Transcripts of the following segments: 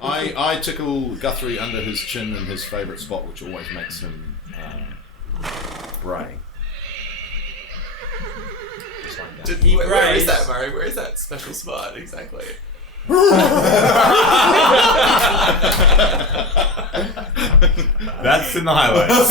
I tickle Guthrie under his chin in his favourite spot, which always makes him bray. Where is that, Murray? Where is that special spot exactly? That's in the highlights.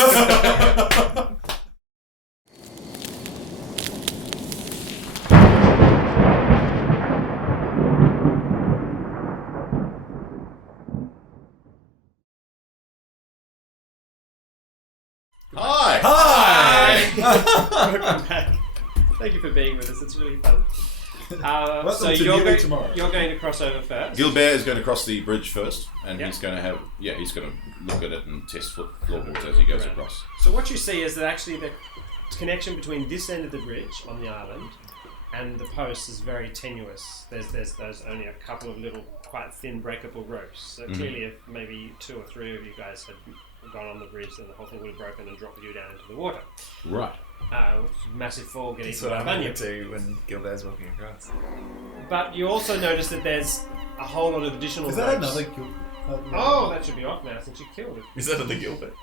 Welcome back. Thank you for being with us. It's really fun. So you're going to cross over first. Gilbert is going to cross the bridge first, and he's going to look at it and test floorboards as he goes across. So what you see is that actually the connection between this end of the bridge on the island and the post is very tenuous. There's only a couple of little, quite thin, breakable ropes. So clearly, if maybe 2 or 3 of you guys had gone on the bridge, then the whole thing would have broken and dropped you down into the water. Right. Massive fall getting That's what I'm going to do when Gilbert's walking across. But you also notice that there's a whole lot of additional ropes. Is that another Gilbert? Oh, that should be off now since you killed it. Is that another Gilbert?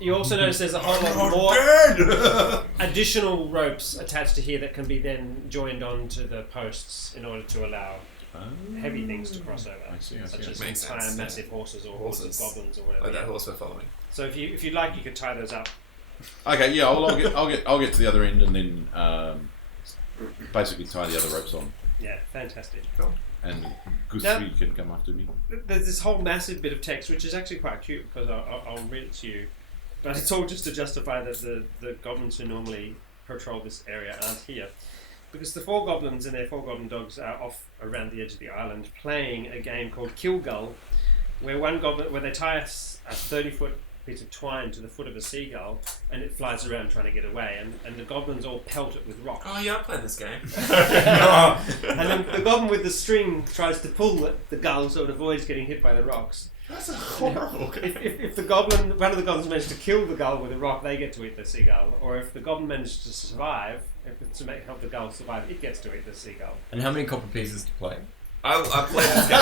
You also notice there's a whole lot more additional ropes attached to here that can be then joined onto the posts in order to allow heavy things to cross over. I see. Such as Makes entire sense, massive horses or horses of goblins or whatever. Like that horse we're following. So if you'd like, you could tie those up. Okay, yeah, I'll get to the other end and then basically tie the other ropes on. Yeah, fantastic. Cool. And Guthrie can come after me. There's this whole massive bit of text, which is actually quite cute because I'll read it to you. But it's all just to justify that the goblins who normally patrol this area aren't here. Because the 4 goblins and their 4 goblin dogs are off around the edge of the island playing a game called Kill Gull, where they tie a 30-foot piece of twine to the foot of a seagull and it flies around trying to get away, and the goblins all pelt it with rocks. Oh yeah, I played this game. And then the goblin with the string tries to pull the gull so it avoids getting hit by the rocks. That's horrible. If one of the goblins manages to kill the gull with a rock, they get to eat the seagull. Or if the goblin manages to survive, help the gull survive, it gets to eat the seagull. And how many copper pieces to play? I played this game.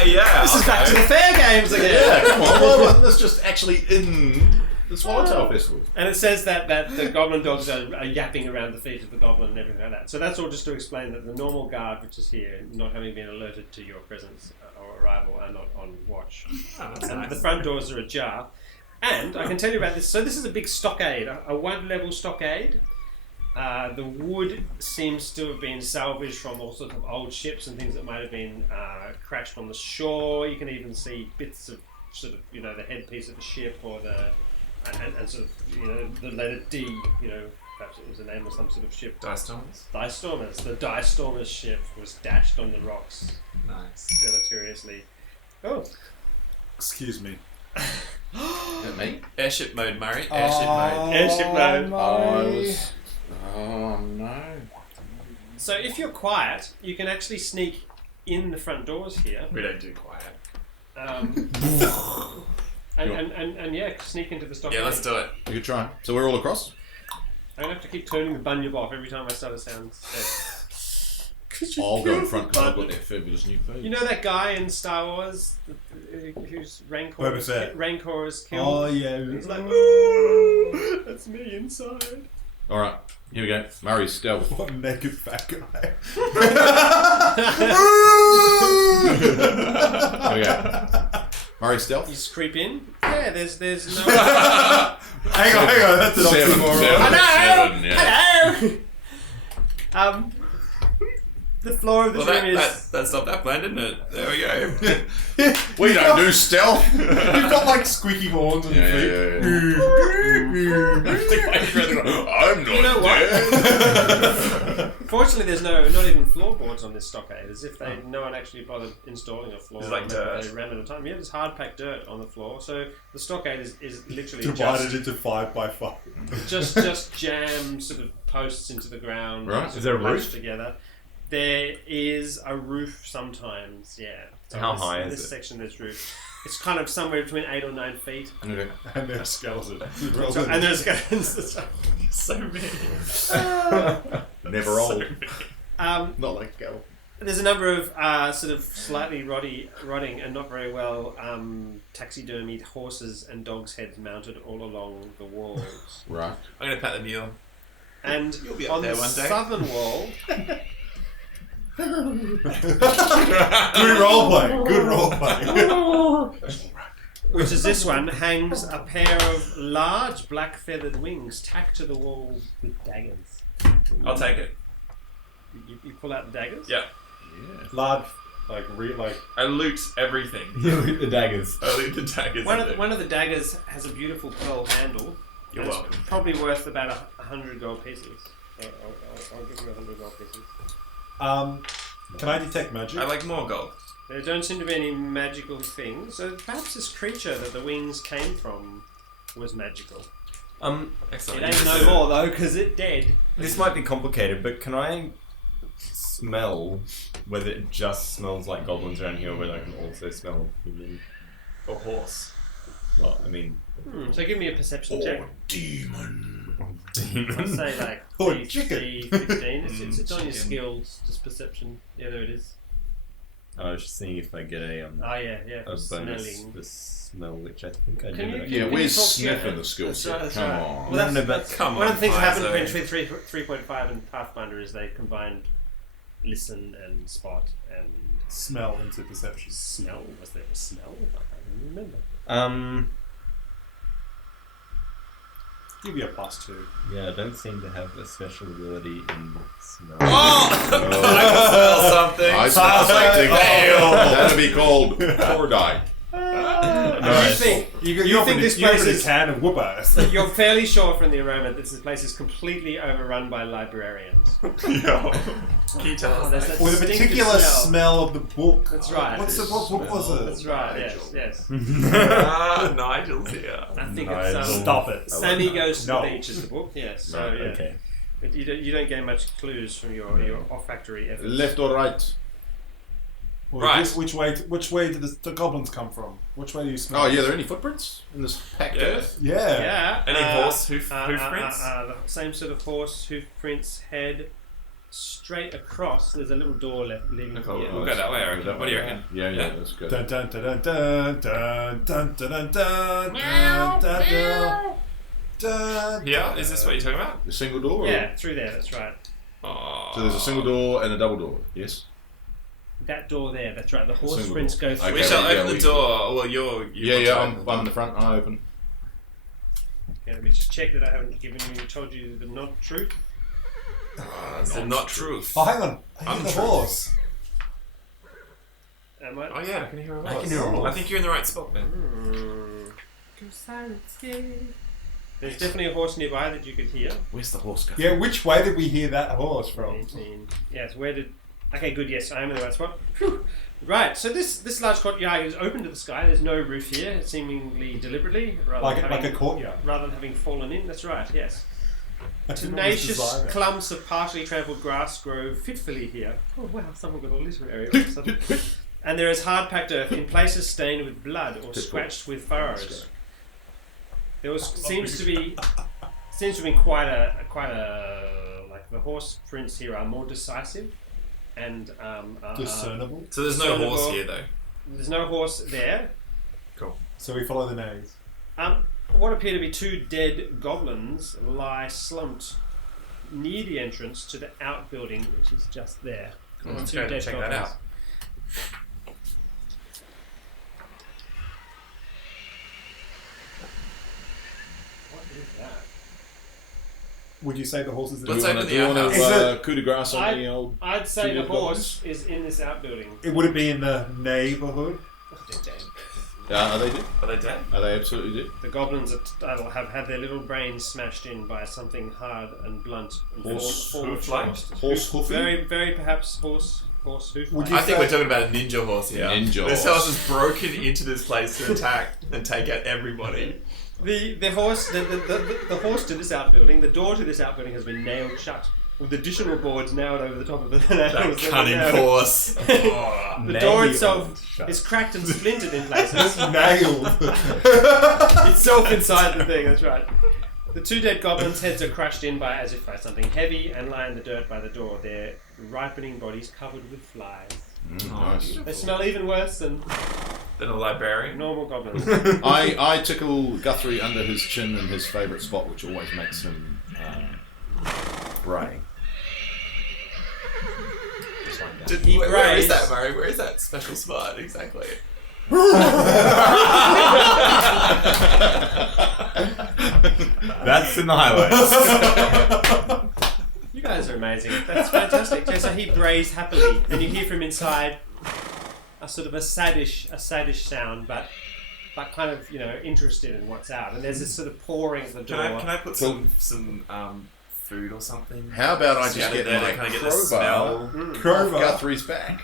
Hey, yeah. This is back to the fair games again. Yeah, come on. Why wasn't this just actually in the Swallowtail Festival? And it says that the goblin dogs are yapping around the feet of the goblin and everything like that. So that's all just to explain that the normal guard, which is here, not having been alerted to your presence or arrival, are not on watch. Oh, that's And nice. the front doors are ajar. And I can tell you about this. So this is a big stockade, a 1-level stockade. The wood seems to have been salvaged from all sorts of old ships and things that might have been crashed on the shore. You can even see bits of sort of, the headpiece of a ship or and sort of, the letter D, perhaps it was the name of some sort of ship. Dice Stormers? Dice Stormers. The Dice Stormers ship was dashed on the rocks Nice. deleteriously. Oh. Excuse me. Is that me? Airship mode, Murray. Airship mode. Airship mode. Oh no. So if you're quiet, you can actually sneak in the front doors here. We don't do quiet. And yeah, sneak into the stockade. Yeah, let's do it. You could try. So we're all across? I'm going to have to keep turning the bunyip off every time I start a sound. I'll go in front because I've got that fabulous new food. You know that guy in Star Wars whose Rancor is killed? Oh yeah. He's like, ooh, that's me inside. Alright, here we go. Murray's stealth. What a naked fat guy. Here we go. Murray's stealth. You just creep in. Yeah, there's no. Hang on, that's an oxymoron. Hello. The floor of this room is. That stopped that plan, didn't it? There we go. We don't do stealth. You've got like squeaky horns on your feet. I'm not You know what? Fortunately, there's not even floorboards on this stockade, as if no one actually bothered installing a floor. It's like dirt. They ran out of time. Yeah, there's hard packed dirt on the floor, so the stockade is literally Divided into 5x5. just jam sort of posts into the ground. Right. sort Is there of a roof? lashed together. There is a roof sometimes, yeah. So How high in is this it? section, there's roof. It's kind of somewhere between 8 or 9 feet. Okay. And they're skeleton. And there's skeletons. So many. Never old. Um, Not like Gal. There's a number of sort of slightly rotting and not very well taxidermied horses and dogs' heads mounted all along the walls. Right. I'm going to pet the mule. And You'll be up on there the one day. southern wall, Good roleplay. Good roleplay. which is this one, hangs a pair of large black feathered wings tacked to the wall with daggers. I'll take it. You pull out the daggers? Yeah. Large, I loot everything. The daggers. I loot the daggers. One of the daggers has a beautiful pearl handle. You're and it's welcome. probably worth about 100 gold pieces. I'll give you 100 gold pieces. Can I detect magic? I like more gold. There don't seem to be any magical things, so perhaps this creature that the wings came from was magical. Excellent. It ain't no more though, because it dead. This might be complicated, but can I smell whether it just smells like goblins around here, or whether I can also smell human Or horse. Well, I mean, So give me a perception check. Demon. I'd say like Or 3, chicken. 15. It's on your Chicken. skills, just perception. Yeah, there it is. I was just seeing if I get a Oh yeah, a bonus smelling. for smell, which I think I Can do. you- Yeah, Can where's talk to your- sniffing the skill That's set? right, that's Come right. on. Well, No, that's, but come one of the things that happened Pfizer. between 3.5 and Pathfinder is they combined listen and spot and Smell into perception. smell. Was there a smell? I can't remember. Give you a +2. Yeah, I don't seem to have a special ability in smell. Oh! I can smell something. I smell something. Ale. That'll be called Cordite. You think this place is? a can of whoop ass. You're fairly sure from the aroma that this place is completely overrun by librarians. Yo. Can you tell us there's that? that With a distinctive particular smell of the book. That's right. What book was it? That's right. Yes. Nigel's here. I think Nigel. it's Stop it. Sammy Goes to No. the Beach is the book. Yes. So Right, yeah. okay. But you don't gain much clues from your olfactory efforts. Left or right? Right. Which way did the goblins come from? Which way do you smell? Oh, yeah, are there any footprints in this packed Yeah. earth? Yeah. Yeah. Any horse hoof prints? The same sort of horse hoof prints. Head straight across. There's a little door left leading. Okay, here. we'll go that way, I reckon. What do you reckon? Yeah, Yeah. that's good. Dun dun dun dun dun dun dun dun dun dun dun dun. Yeah? Is this what you're talking about? The single door? Or? Yeah, through there. That's right. Oh. So there's a single door and a double door, yes? That door there. That's right. The horse Single prints door. go through. Okay. We shall Yeah, open we- the door. Well, you Yeah, want to I'm in the front. I open. Okay, let me just check that I haven't told you the not truth. It's not truth. Oh, hang on. I hear the Untrue. horse. Am I? Oh yeah, I can hear a I horse. can hear a horse. I think you're in the right spot, man. There's definitely a horse nearby that you could hear. Where's the horse going? Yeah, which way did we hear that horse from? 18. Yes, where did... Okay, good, yes, I am in the right spot. Whew. Right, so this large courtyard is open to the sky. There's no roof here, seemingly deliberately. Like a courtyard. Rather than having fallen in, that's right, yes. That's what was Tenacious designed. clumps of partially trampled grass grow fitfully here. Oh wow, someone got a literary all of a sudden. And there is hard-packed earth in places stained with blood or scratched with furrows. There seems to be quite a like the horse prints here are more decisive and Discernible. So there's no Discernible. horse here, though. There's no horse there. Cool. So we follow the nays. What appear to be two dead goblins lie slumped near the entrance to the outbuilding, which is just there. Cool. Let's Two go dead check that goblins. out. What is that? Would you say the horse is in Let's the... open the Do you want outhouse. to coup de grace on the old... I'd say two the dead horse is in this outbuilding. Would it be in the neighbourhood? Oh, they're dead. Are they dead? Are they dead? Are they absolutely dead? The goblins have had their little brains smashed in by something hard and blunt. And Horse hoof-like? Horse hoofy? Very, very perhaps horse hoof. Would you I think say- we're talking about a ninja horse here. Ninja This horse. horse has broken into this place to attack and take out everybody. The horse the horse to this outbuilding, the door to this outbuilding has been nailed shut with additional boards nailed over the top of the nails. That cunning horse. Oh. The door Nailed itself shut. is cracked and splintered in places. Nailed. Itself inside the thing. That's right. The two dead goblins' heads are crushed in as if by something heavy and lie in the dirt by the door, their ripening bodies covered with flies. Nice. They smell even worse than a librarian. normal goblins. I tickle Guthrie under his chin in his favourite spot, which always makes him bray. Where is that, Murray? Where is that special spot exactly? That's in the highlights. You guys are amazing. That's fantastic. So he brays happily, and you hear from inside a sort of a saddish sound, but kind of interested in what's out. And there's this sort of pouring at the door. Can I put some food or something? How about I just get there my to kind of get the crowbar smell? off Guthrie's back?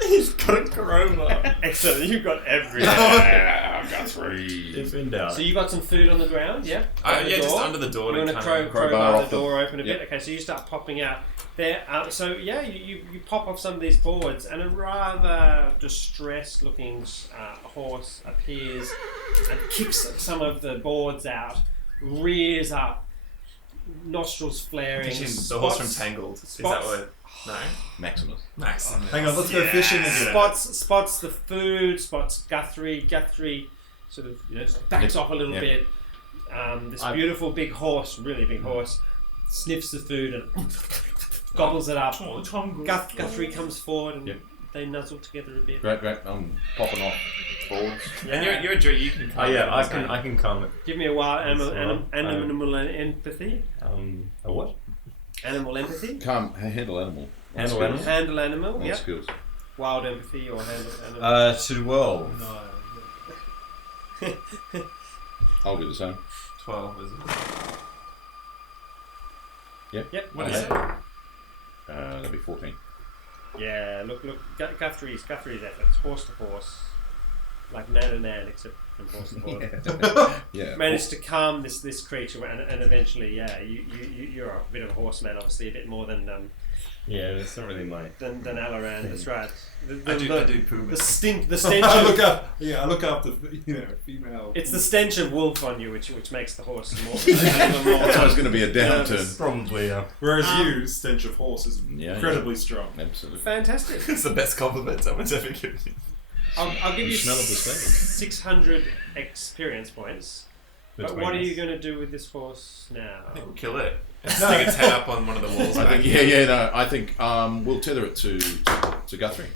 He's got a crowbar. Excellent. You've got everything. Guthrie. If in doubt. So you got some food on the ground, yeah? Just under the door. You want to crowbar crowbar off the door open a Yep. bit? Okay, so you start popping out there. You pop off some of these boards, and a rather distressed-looking horse appears and kicks some of the boards out, rears up, nostrils flaring. The horse from Tangled. Is that what? No. Maximus. Maximus. Hang on, let's go fishing again. Spots the food. Spots Guthrie. Guthrie sort of backs off a little bit. This beautiful big horse, really big horse, sniffs the food and gobbles it up. Guthrie comes forward and they nuzzle together a bit. Great. I'm popping off boards. And you're a druid. You can. Oh yeah, I can come. Give me a wild animal empathy. A what? Animal empathy. Handle animal. Handle animal. Handle animal. What Yep. skills? Wild empathy or handle animal. To 12. I'll do the same. 12, is it? Yep. What is it? That'd be 14. Yeah. Look. Guthrie's efforts, horse to horse, like man to man, except from horse to horse. Yeah. Managed to calm this creature, and eventually, you're a bit of a horseman, obviously, a bit more than Yeah, it's not really my. than Alaran. That's right. I do puma. The stench. I Of, look after female. it's the stench of wolf on you, which makes the horse more. That's always going to be a downturn. Probably, yeah. Whereas you, stench of horse is incredibly strong. Absolutely. Fantastic. It's the best compliment someone's ever given me. I'll give you Smell of the stench. 600 experience points. But Between what are us. you going to do with this horse now? I think we'll kill it. Stick its head up on one of the walls. I back think, here. I think we'll tether it to Guthrie.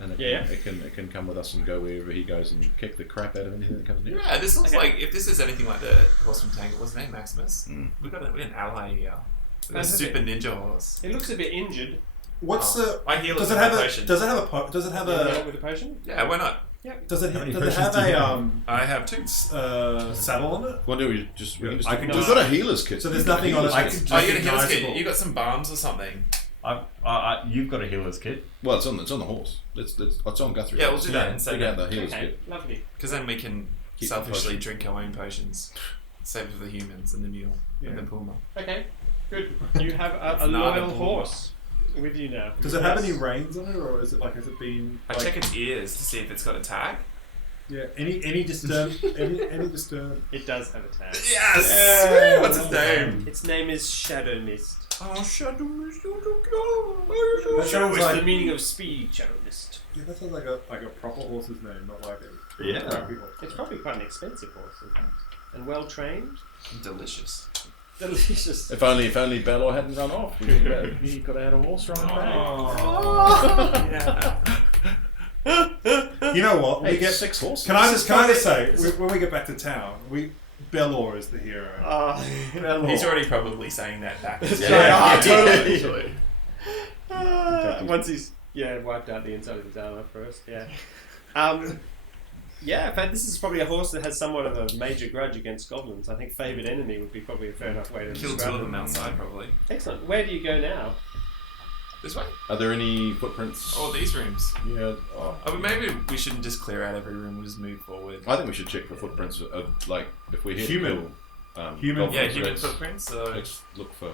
And it can come with us and go wherever he goes and kick the crap out of anything that comes near. Yeah, this looks like, if this is anything like the horse from Tangled, what's his name, Maximus? We got an ally here. We got a super ninja horse. It looks a bit injured. What's the? I heal Does it it with have my a? potion. Does it have a? Does it have a? With a potion? Yeah, why not? Does it How many have potions do you have? I have 2. saddle on it? What do we just? I can we've just- got a healer's kit. So there's We've got a nothing on healer's it. kit. Oh, you got a healer's Recognizable. kit. You got some bombs or something. You've got a healer's kit. Well, it's on the horse. It's on Guthrie. Yeah, we'll do that and Take save out it. the healer's Okay, kit. lovely. Because then we can Keep the selfishly potion. drink our own potions. Save it for the humans and the mule and the puma. Okay, good. You have a It's not a loyal bull. horse with you now. Does it have any reins on it, or is it has it been? I check its ears to see if it's got a tag. Yeah. Any disturb? any disturb? It does have a tag. Yes! Yeah. What's its name? Its name is Shadow Mist. Oh, Shadow Mist. That sounds What's the like. meaning of speed, Shadow Mist? Yeah, that sounds like a proper horse's name, not like a Yeah. crappy horse. It's probably quite an expensive horse, in fact. And well trained. Delicious. Delicious. If only Belor hadn't run off. He could have had a horse run back. You know what? Hey, We get 6 horses. Can I just say, when we get back to town, Belor is the hero. He's already probably saying that back. Totally. Once he's wiped out the inside of his armor first, in fact, this is probably a horse that has somewhat of a major grudge against goblins. I think favoured enemy would be probably a fair enough way to Killed 2 describe of them it. outside, probably. Excellent. Where do you go now? This way? Are there any footprints? Oh, these rooms. Yeah. Oh, but maybe we shouldn't just clear out every room. We'll just move forward. I think we should check for footprints of if we hit Human. human. Yeah, human footprints. So Let's look for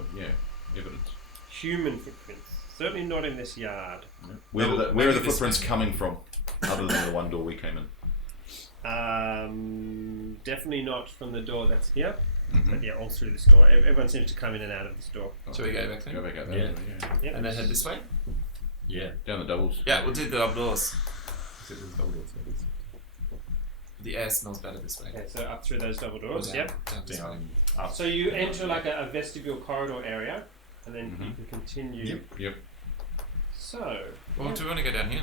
evidence. Human footprints. Certainly not in this yard. Where No, are the maybe this footprints way. coming from? Other than the one door we came in. Definitely not from the door that's here. But yeah, all through this door. Everyone seems to come in and out of this door. Shall we go back then? Go back out there. Yeah. Yeah. And then head this way? Yeah. Down the doubles. Yeah, we'll do the double doors. The air smells better this way. Okay, so up through those double Or doors. down, Yep. down this way. Up. So you enter like a vestibule corridor area, and then you can continue. Yep. So. Well, do we want to go down here?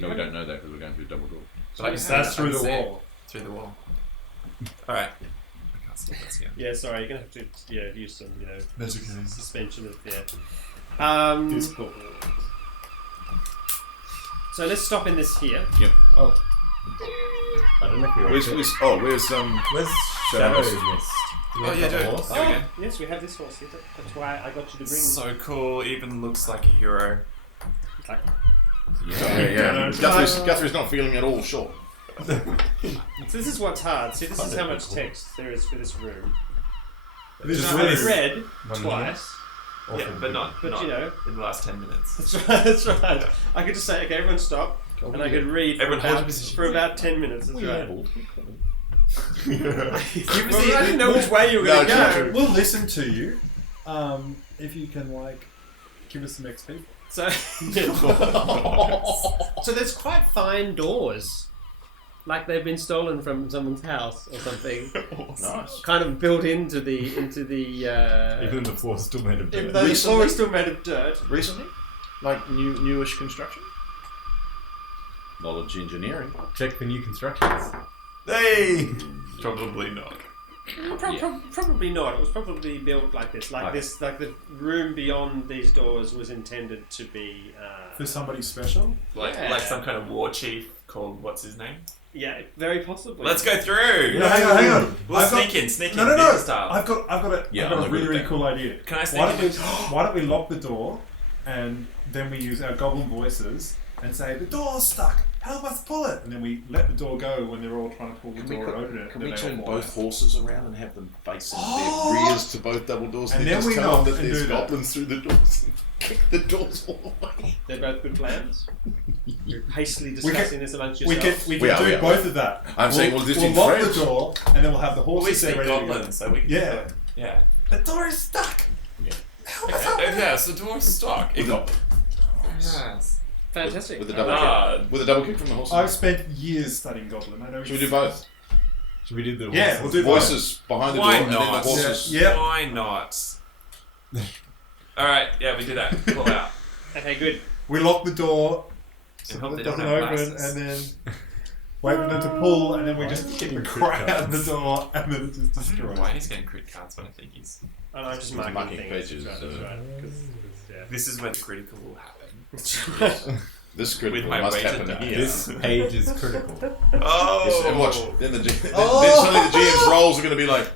No, we don't know that because we're going through double doors. But I can That's see through it. the I can see it wall. Through the wall. Alright. I can't see that's here. Yeah, sorry, you're gonna have to use some That's okay. suspension of Discord. So let's stop in this here. Yep. Oh. I don't know if you're Where's Where's Shadow Shadow Mist? Oh, yeah, do it. Horse? There we go. Yes, we have this horse here. That's why I got you to bring. So cool, even looks like a hero. Like, Yeah. Guthrie's not feeling at all sure. so this is what's hard. See, this is how much text there is for this room. Just I've really read one twice. Yeah, but not But not you know, in the last 10 minutes. that's right. That's right. I could just say, okay, everyone stop, and I could read Everyone hold your about, position. for about 10 minutes. That's right. Give us Well, I didn't know which way you were going to go. We'll listen to you. If you can, give us some XP. So, so there's quite fine doors, like they've been stolen from someone's house or something. Nice. Kind of built into the. Even the floor's still made of Even dirt. though the floor is still made of dirt. Recently? Like newish construction? Knowledge engineering. Check for new constructions. Hey! Probably not. Probably not. It was probably built like this. Like the room beyond these doors was intended to be. For somebody special? Like some kind of war chief called what's his name? Yeah, very possibly. Let's go through! No, hang on. We'll sneak in, No. business style. I've got a really cool idea. Can I Why sneak in? why don't we lock the door and then we use our goblin voices and say, the door's stuck, help us pull it. And then we let the door go when they're all trying to pull the door and open it. Can and we then they turn all both fall out. horses around and have them facing their rears to both double doors And and then just we tell knock them that and there's do that. goblins through the doors and kick the doors all the way? They're both good plans. You're hastily discussing this amongst yourselves. We We can are. do both of that. I'm saying we'll just lock infringe. the door and then we'll have the Well, we horses there speak ready to go. goblins, so we can. Yeah. Yeah. The door is stuck. Help us out. Okay, yeah, so door's stuck. We got Yes. Fantastic. with a double Ah. kick. With a double kick from the horses. I've spent years studying goblin. I know. Should we do both? Should we do the Yeah, we'll do both. Voices behind the Why door and then not? the horses. Yeah. Why not? Alright, yeah, we do that. Pull out. Okay, good. We lock the door so And hope that they it don't doesn't have open, glasses. and then wait for them to pull, and then we just kick the crap out of the door, and then it's just I don't know destroyed. why he's getting crit cards, but I think he's. And I'm just He's marking marking things. pages, That's right. Because, yeah. This is where the critical will happen. This critical With my must weighted happen die. here. This page is critical. Oh! Yes, and watch. Then then suddenly the GM's rolls are going to to be like,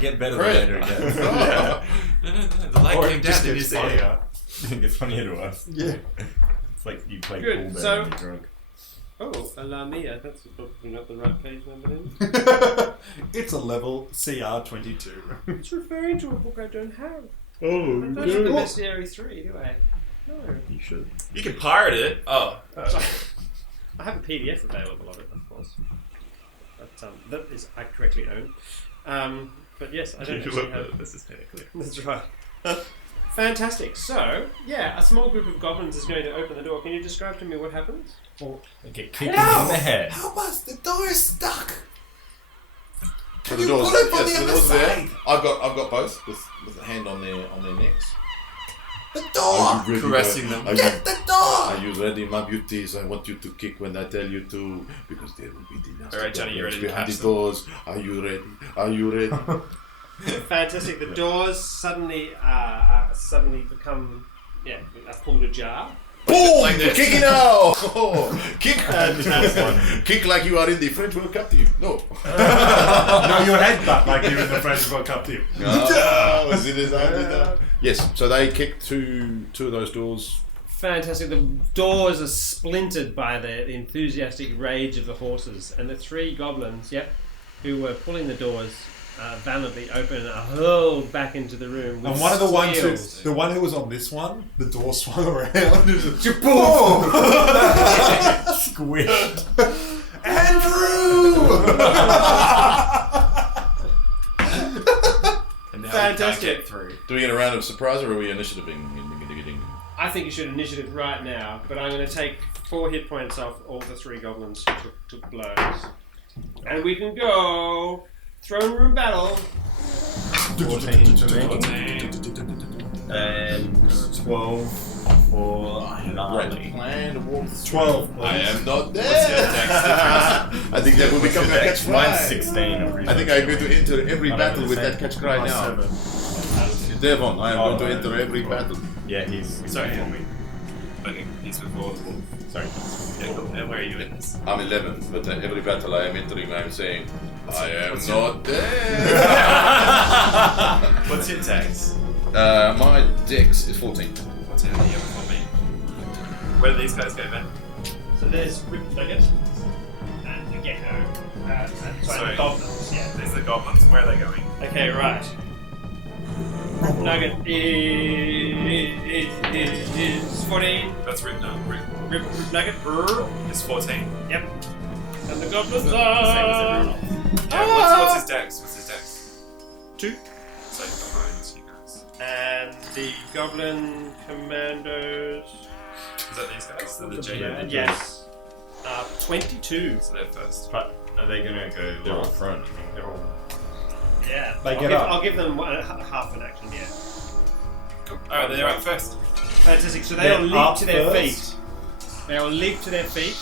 Get better Crit. later again. No, the light Or came it down, just did you gets see it? funnier. It gets funnier to us. Yeah. It's like you play Good, pool so- when you're drunk. Oh, a Lamia. That's probably not the right page number then. It's a level CR22. It's referring to a book I don't have. I Oh, don't have the Bestiary 3, do I? No. you should. You can pirate it. Oh. I have a PDF available of it, of course. But that is I correctly own. But yes, I don't actually have. This is technically. That's right. Fantastic. So, yeah, a small group of goblins is going to open the door. Can you describe to me what happens? They get kicked in the head. Help us! The door is stuck! So You pull it from the other doors there. side. I've got both with a hand on their necks. The Are door! you ready, Caressing them. Get the door! Are you ready, my beauties? I want you to kick when I tell you to, because there will be the Alright, Johnny, you ready to behind catch the them? doors. Are you ready? Are you ready? Fantastic. The doors suddenly become are pulled ajar. Boom! Like this. Kick it out! Oh, kick like you are in the French World Cup team. No. No, your headbutt like you're in the French World Cup team. Oh, is it as Yes, so they kicked two of those doors. Fantastic. The doors are splintered by the enthusiastic rage of the horses, and the three goblins, who were pulling the doors valiantly open and are hurled back into the room. With And one of the ones squeals. the one who was on this one, the door swung around and it was just Boom! Squished. Andrew! can't fantastic. get through. Do we get a round of surprise or are we initiativing? I think you should initiative right now, but I'm going to take 4 hit points off all the 3 goblins who took blows. And we can go throne room battle. 14 for me. 14. And 12 for Gnarly. Plan to walk 12. I am not What's your there. dex I think that will become a catch cry. Mine's 16. I think I'm going to enter every battle with that catch cry now. 7. Devon, I am going to enter every battle. Yeah, he's Sorry. before me. Okay, he's before the wolf. Sorry. Yeah, cool. And where are you in this? I'm 11, but every battle I am entering, I am saying, I am not there. What's your dex? My dex is 14. What's your dex for me? Where do these guys go, Ben? So there's Rip Nugget and the Gecko. Sorry. The goblins, yeah. There's the goblins. Where are they going? Okay, right. Rip Nugget is 14. That's Rip Nugget. Rip Nugget It's 14. Yep. And the goblins Same as are... everyone else. Yeah, what's his dex? What's his dex? 2. So behind you guys. And the goblin commandos... Is that these guys? They're the Yeah. GM. Yes. 22. So they're first. But are they gonna go? They're all front. They're all. Yeah. They get up. I'll give them half an action, yeah. Oh, they're up first. Fantastic. So they They're all leap up to their first? feet. They all leap to their feet,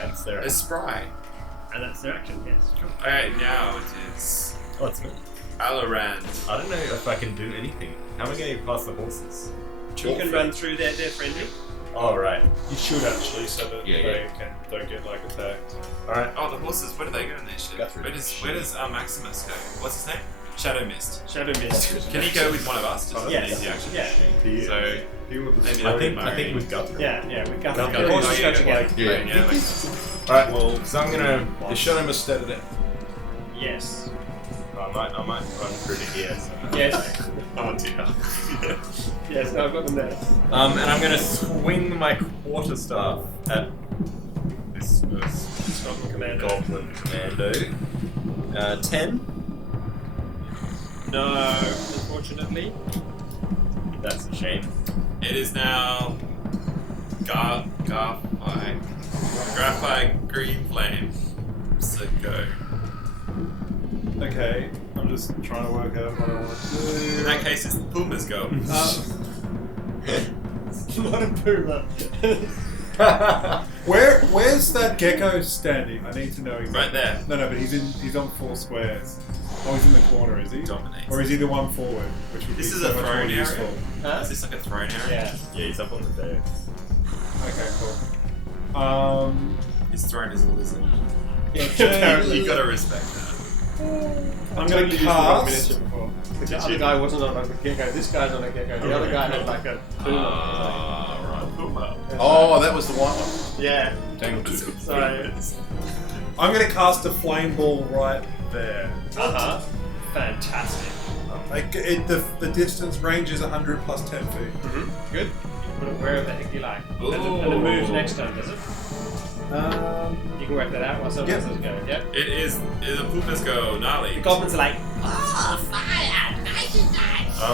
That's their. It's spry. and that's their action, yes. Alright, now it is What's me? Alorand. I don't know if I can do anything. How am I going past the horses? You can run through their friendly. Oh right. You should actually, so that Yeah, they don't get like attacked. All right. Oh, the horses. Where do they go in their shit? Guthrie. Where does Maximus go? What's his name? Shadow Mist. Shadow Mist. Can he go with one of us? Just Yes. as an easy action. Yeah. So He would maybe I think with Guthrie. Yeah, we got Guthrie. the horses Oh, go yeah, together. Yeah. Right, yeah, makes sense. All right. Well, so I'm gonna. The shadow must stay there. Yes. I might run through to here. So. Yes. Oh dear. Yes, I've got them there. And I'm gonna swing my quarterstaff at this first Goblin Commando. goblin commando. 10. No, unfortunately. That's a shame. It is now Graphite Green Flame. So go. Okay, I'm just trying to work out what I want to In do. that case, it's the Puma's go. Not a puma. Where's that gecko standing? I need to know exactly. Right there. No, but he's on 4 squares. Oh, he's in the corner, is he? Dominates. Or is he the one forward? Which would This be is so a much more throne area. useful. Huh? Is this like a throne area? Yeah. Yeah, he's up on the deck. Okay, cool. His throne is a lizard. Apparently. You gotta respect that. I'm going to cast. The other guy wasn't on a gecko. This guy's on a gecko. The other guy had like a puma. Right. Puma. Oh, that was the white one. Yeah. Dang. Sorry. I'm going to cast a flame ball right there. Fantastic. Like the distance range is 100 plus 10 feet. Good. You put it wherever the heck you like. And it moves next time, does it? You can work that out while someone else is going. Yeah. It is the Puma's go gnarly. The goblins are like,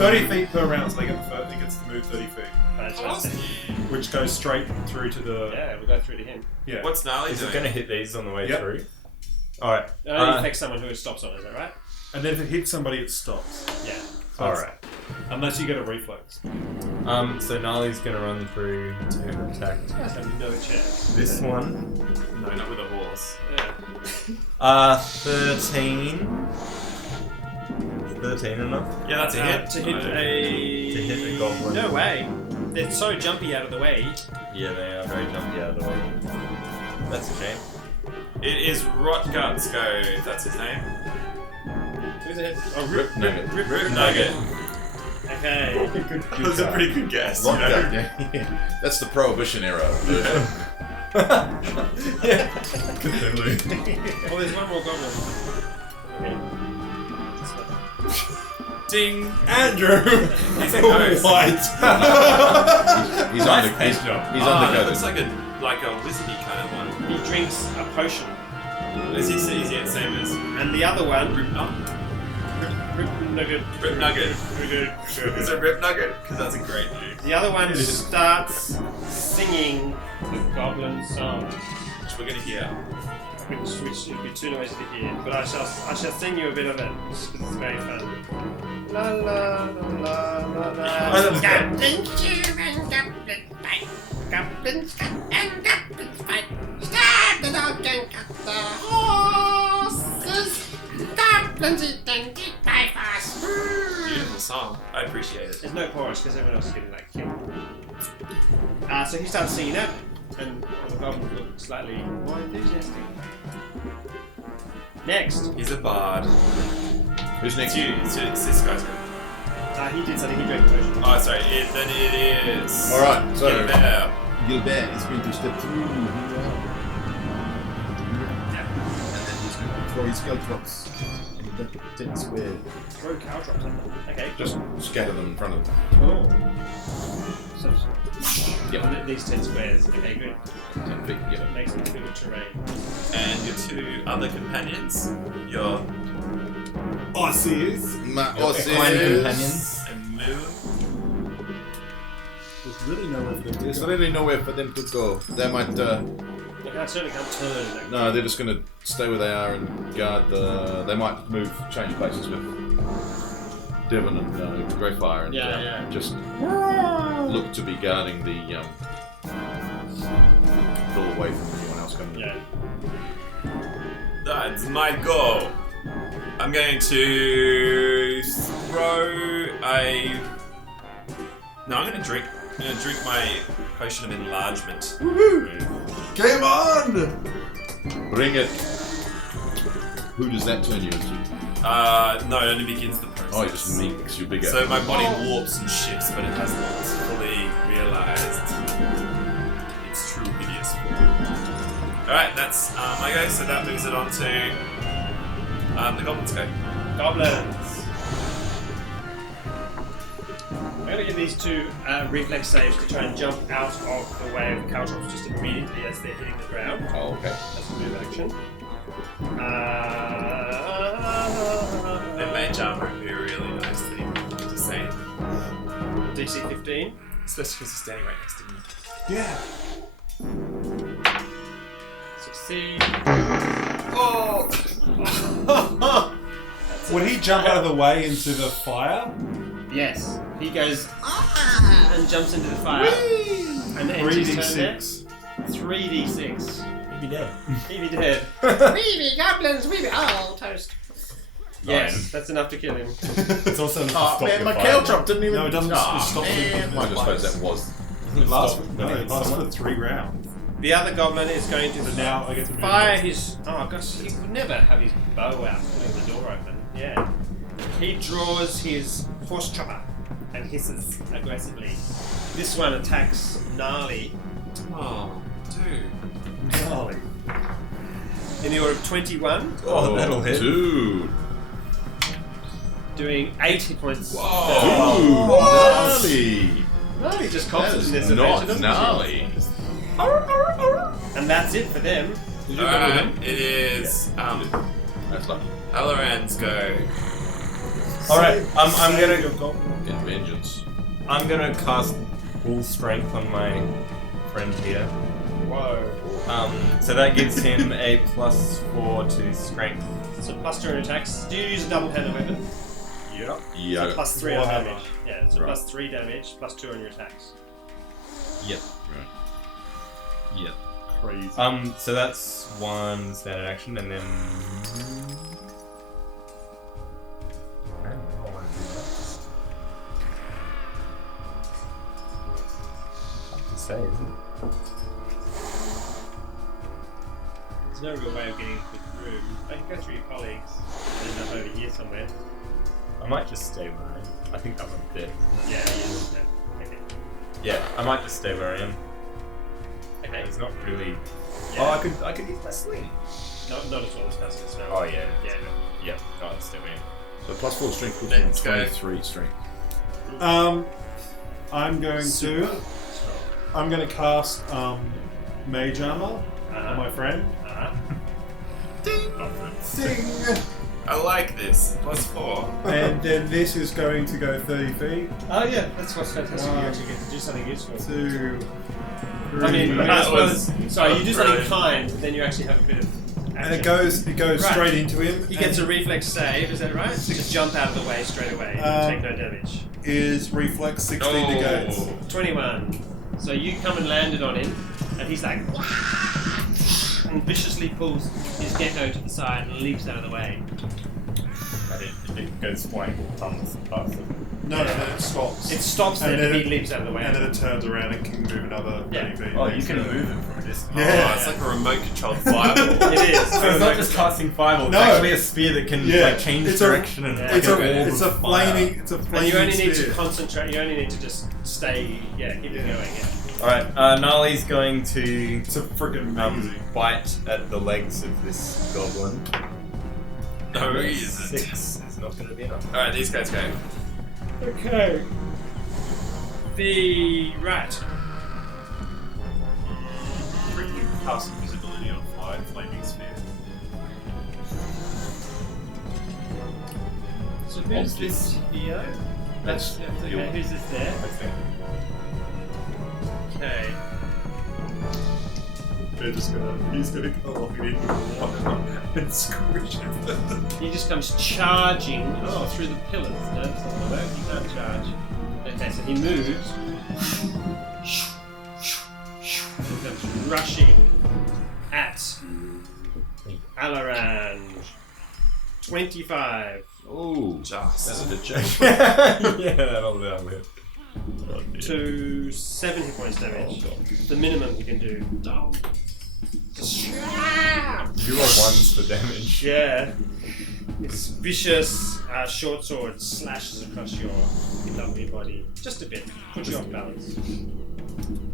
30 feet per round, so he gets to move 30 feet. fantastic. Which goes straight through to the. Yeah, we'll go through to him. Yeah. What's gnarly Is doing? it gonna hit these on the way Yep. through? Alright. It only affects someone who stops on, is that right? And then if it hits somebody, it stops. Yeah. So Alright. Unless you get a reflex. So Gnarly's gonna run through to attack You guys have no chance. this one. No, not with a horse. Yeah. 13. 13 enough? Yeah, that's a hit. To hit a goblin. No way. They're so jumpy out of the way. Yeah, they are very jumpy out of the way. That's a shame. It is Rotgut's go, if that's his name. Who's it? Oh, Rip Nugget. Rip Nugget. Okay. That was a pretty good guess. Rock you know? that, yeah. That's the Prohibition era. Yeah. Completely. Oh, there's one more goblin. Ding! Andrew! He's a ghost. He's undercover. That looks like a wizardy kind of one. He drinks a potion. Is he the same as And the other one, Rip Nugget? Rip Nugget. Rip Nugget. Is it Rip Nugget? Because that's a great move. The other one starts singing the goblin song, Which we're going to hear. which would be too noisy to hear. But I shall sing you a bit of it, just because it's very fun. La la la la la la. Goblins human goblins fight. Goblins cut and goblins fight. Stab the dog and cut the horses. Goblins eat and eat by fast. Beautiful song. I appreciate it. There's no chorus because everyone else is getting like killed. So he starts singing that, and the goblins look slightly more enthusiastic. Next. He's a bard. Who's next? It's this guy's go. He did something, he drank a potion. Oh, sorry. Then it is. Alright, so Gilbert. Gilbert is going to step through here. Yeah. And then he's going to throw his caltrops in the 10 square. Throw caltrops at them. Okay. Just scatter them in front of them. Oh. So, Yep. these 10 squares. Okay, good. 10 feet, So yeah. it makes it a bit of terrain. And your two other companions. Your Aussies. My Equine companions. and Moo. There's really nowhere for them to There's go. really nowhere for them to go. They might, They certainly can't turn. Like, no, they're just going to stay where they are and guard the. They might change places with Devon and Greyfire and just look to be guarding the door away from anyone else coming in. Yeah. That's my goal. I'm going to throw a. No, I'm going to drink. I'm going to drink my potion of enlargement. Game on! Bring it. Who does that turn you into? No, it only begins the process. Oh, it just makes you bigger. So my body warps and shifts, but it has not fully realized its true hideous form. Alright, that's my go, so that moves it on to the goblins go. Goblins! I'm going to give these two reflex saves to try and jump out of the way of the caltrops just immediately as they're hitting the ground. Oh, okay. That's a move action. Their mage armor would be a really nice thing to say. DC 15. Especially because he's standing right next to me. Yeah. Succeed. Oh! Would he jump out of the way into the fire? Yes. He goes and jumps into the fire. And then 3d6. 3d6. He'd be dead. He'd be dead. We be goblins, we be all toast. Yes, that's enough to kill him. It's also enough to Oh, stop man, your my fire. caltrop didn't even. No, it doesn't stop man. them. I just suppose that was. It lasts Stop. no, it lasts for 3 rounds. The other goblin is going to But now I get to move fire next. his. Oh gosh, he would never have his bow out pulling the door open. Yeah. He draws his horse chopper and hisses aggressively. This one attacks Gnarly Oh, dude. Golly. in the order of 21, Oh, that'll hit. Dude. doing 8 hit points. Dude, gnarly. Gnarly just That coughs is in this not adventure, doesn't gnarly. he? And that's it for them. Alright, it is That's lucky. Halloran's go. Alright, I'm gonna In vengeance. cast full strength on my friend here. Whoa. So that gives him a +4 to strength. So plus 2 on attacks. Do you use a double-handed weapon? Yep. Yeah. Plus 3 on Warhammer. damage. Yeah, so Right. plus 3 damage, plus 2 on your attacks. Yep. Right. Yep. Crazy. So that's one standard action, and then. I don't know, I wanna do that. Hard to say, isn't it? There's no real way of getting into the room. I can go through your colleagues and end up over here somewhere. I might just stay where I am. I think that one's dead. Yeah, he is. Okay. Yeah, I might just stay where I am. Okay. It's not really. Yeah. Oh, I could use my sling. Not as well as Pascal now. Oh yeah. Yeah. Yeah. No, I'll stay where I am. So +4 strength puts you on Let's go. 23 strength. I'm going to cast Mage Armor on my friend. Uh-huh. Ding! I like this. +4. And then this is going to go 30 feet. Oh yeah, that's what's fantastic. You actually get to do something useful. 2, 3. I mean, I That suppose. was Sorry, you do something brilliant. kind, but then you actually have a bit of action. And it goes Right. straight into him. He gets a reflex save, is that right? Just jump out of the way straight away and take no damage. Is reflex 16 negates. 21. So you come and landed on him, and he's like, and viciously pulls his gecko to the side and leaps out of the way. It goes flying tons past it. No, it stops. It stops And then then and he it- leaps out of the way. And then it turns around and can move another 30 feet. Oh, you can move it from a distance. Yeah. Oh, it's like a remote controlled fireball. It is. So it's not just casting fireball, it's No. actually a spear that can like change it's direction and yeah, It's like a orb it's a of fire. flaming it's a And flaming you only need to spear. concentrate, you only need to just stay, keep it going, yeah. Alright, Gnarly's going to It's a freaking amazing. bite at the legs of this goblin. No, he isn't. 6 is not going to be enough. Alright, these guys go. Okay. The rat. Cast invisibility on fire, flaming spear. So who's this here? That's okay. your- Who's this there? I think. Okay. They're just he's gonna go off into the water and squish it. He just comes charging through the pillars. No, that's not gonna work. He can't charge. Okay, so he moves. He comes rushing at Alaran. 25 Ooh, Just. that's a bit change. Yeah, that'll do it. to 7 hit points damage. The minimum he can do. You roll 1s for damage. Yeah. Its vicious short sword slashes across your lovely body. Just a bit. Put you off balance.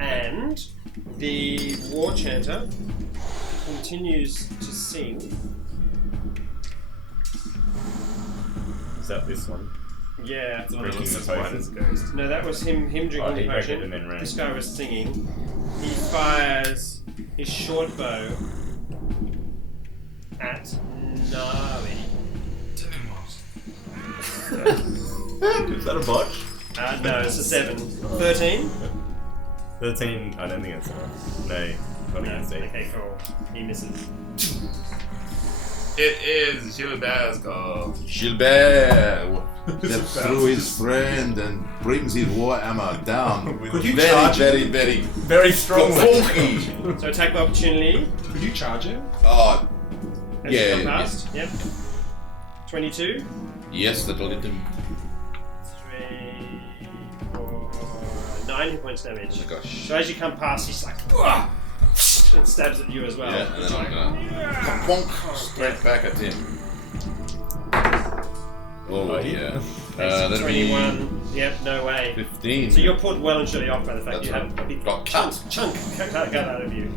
And the war chanter continues to sing. Is that this one? Yeah. It's one that Breaking looks the like potions. ghost. No, that was him drinking Oh, the he drank potion. it and then ran. This guy was singing. He fires his short bow at Gnarly. Is that a botch? No, it's a 7. 13? 13, I don't think it's enough. No, not against 8. Okay, cool. He misses. It is Gilbert's go. Gilbert steps through his friend and brings his war hammer down. Could you very, charge very, him? very Very strong. bulky. So attack by opportunity. Could you charge him? Oh, As Yeah, you come yeah. past. Yep. 22. yes, that'll hit him. 3, 4, 9 hit points damage. Oh my gosh. So as you come past, he's like, "Ugh," and stabs at you as well. Yeah, and then I'm gonna bonk straight back at him. Oh yeah. That'll be 21. Yep, no way. 15. So you're put well and surely off by the fact That's you have right. a big Got chunk cut. cut out of you.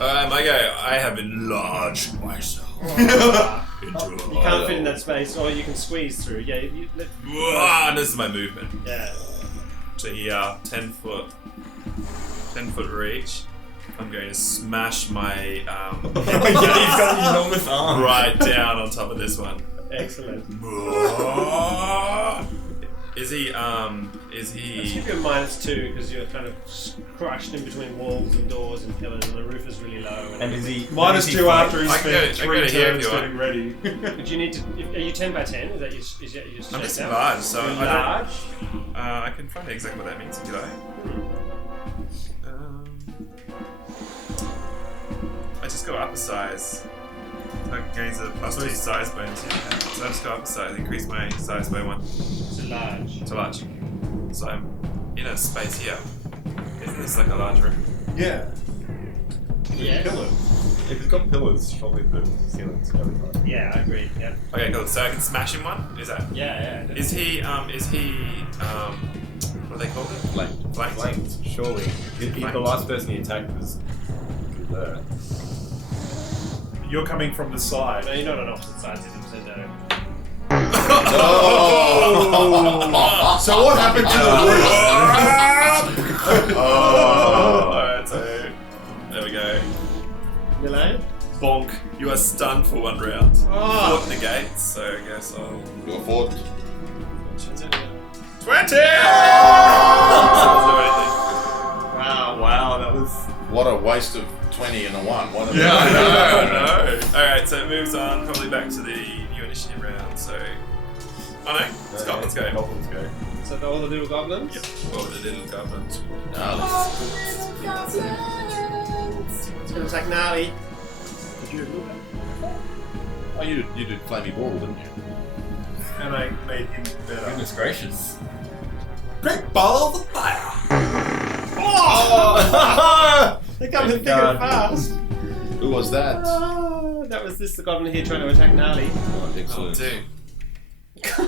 Alright, my go. I have enlarged myself You into a can't fit in that space, or you can squeeze through. Yeah, and this is my movement. yeah. So here, 10 foot reach. I'm going to smash my He's got enormous arms. right down on top of this one. Excellent. Is he? Let's give you a -2 because you're kind of crushed in between walls and doors and pillars, and the roof is really low. And is he... -2 after he's I can spent go- I can 3 go here if turns you want. getting ready. But you need to. Are you 10 by 10? Is that your I'm shape just now? large, so I don't. Large. I can find out exactly what that means if you like. I just go up a size. So it gains a +2 size bonus. So I just go up a size, increase my size by 1 It's large. to large. So I'm in a space here. Isn't this like a large room? Yeah. Yeah. Pillars. If it's got pillars, surely the ceiling's going high. Yeah, I agree. Yeah. Okay, cool. So I can smash him one? Is that? Yeah. Is he, what do they call it? Flanked. Flanked? Flanked, surely. The last person he attacked was there. You're coming from the side. No, you're not on opposite sides of him, so no. Oh! So what happened to the roof? Alright, so there we go. Milan? Bonk. You are stunned for 1 round. Oh. Fort negates, so I guess I'll... Go forward. 20! Wow, that was. What a waste of 20 and a 1. What a Yeah, I know. Alright, so it moves on probably back to the new initiative round, so... Oh no, it's goblins go. Goblins go. So all the little goblins? Yep, all the little goblins. It's going to attack Gnarly. Oh, you did Flamey Ball, didn't you? And I made him better. Goodness gracious. Great balls of fire! Oh! They come in thick and God. fast. Who was that? Oh, that was this the goblin here trying to attack Gnarly. Oh, Oh, excellent. dude.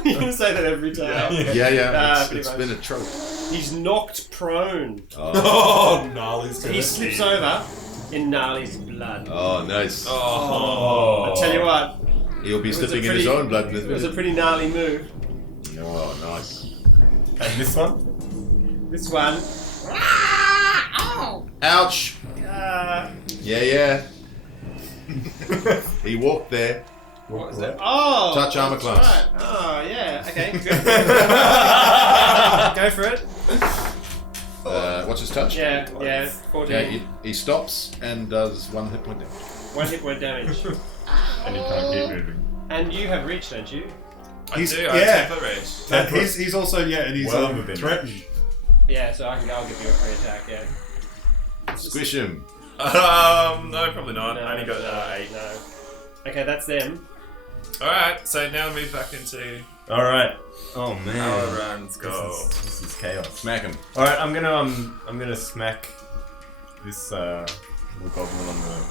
You can say that every time. Yeah. pretty It's much. been a trope. He's knocked prone. Oh, Gnarly's He slips over in Gnarly's blood. Oh, nice. Oh. I tell you what, He'll be It was a slipping in his pretty- own blood. it was a pretty gnarly move. Oh, nice. And this one? This one. Ouch! Uh, Yeah. He walked there. What was that? oh! Touch armor that's class. Right. Oh, yeah. Okay, good. Go for it. What's his touch? Yeah, 14. Yeah, he stops and does 1 hit point damage. 1 hit point damage. And you can't keep moving. And you have reached, don't you? I He's- do, I yeah. have temper rage. And he's also, and he's Well within threatened. Yeah, so I'll give you a free attack, yeah. Squish him. No, probably not. No, I only got no, 8. No. Okay, that's them. Alright, so now we move back into Alright. Oh man. our runs. Go. This is chaos. Smack him. Alright, I'm gonna smack this little goblin on the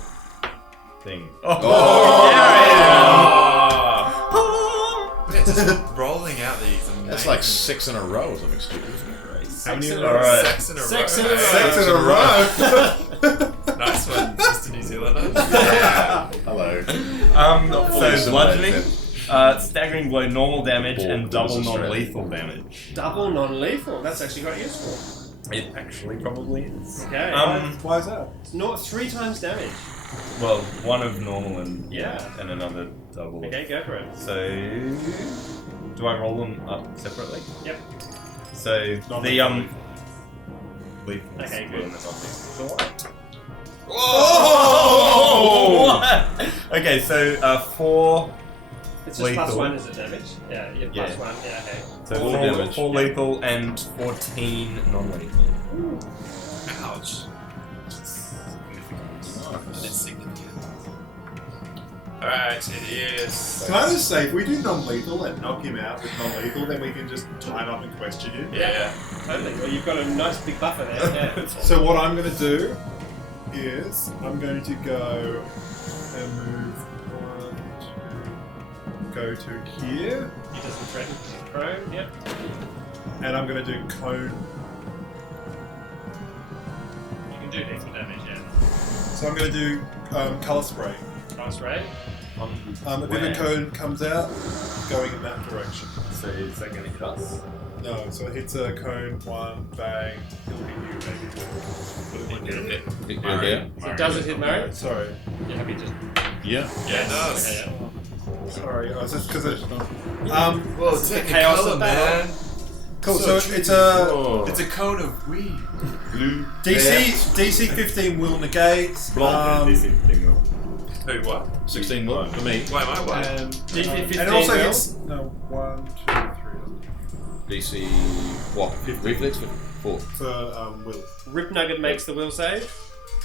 thing. Yeah, just rolling out these amazing... That's like 6 in a row or something stupid. How many Alright. Sex in a Sex row. in a row. Sex in a row! Nice one, Mr. New Zealander. Hello. So fully bludgeoning, assimilated. staggering blow, normal damage, Ball, and double goodness, non-lethal damage. Double non-lethal. That's actually quite useful. It actually probably is. Okay. Why is that? Not 3 times damage. Well, one of normal and Yeah. and another double. Okay, go for it. So, do I roll them up separately? Yep. So Not the lethal. lethal. Okay, good. Oh! Okay, so 4. It's just Lethal. +1, is it damage? Yeah, you're +1. Yeah, okay. So Four 4 damage. lethal and 14 non-lethal. Ouch. It's significant. Alright, it is. Can I just say, if we do non-lethal and knock him out with non-lethal, then we can just tie him up and question him? Yeah. Totally. Well, you've got a nice big buffer there. Yeah. So what I'm going to do is, I'm going to go and move 1, 2, go to here, He doesn't threaten. Prone. Yep. and I'm going to do cone. You can do lethal damage. Yeah. So I'm going to do colour spray. Nice ray. A vivid cone comes out, going in that direction. So is that going to hit us? No, so it hits a cone, 1, bang, it'll hit you, maybe. You're there? So does it hit Mary? Sorry. You're happy to. Yeah. Yeah, it does. Okay, yeah. Sorry, oh, it's just because it... Well, it's the chaos of battle. Cool, so it's a... It's a cone of weed. Blue. DC 15 will negate. Who, what? 16 will for me. Why am I white? DC 15 and also will. it's... No, 1, 2, 3. DC what? Reflex? 4. For will. Rip Nugget makes the will save.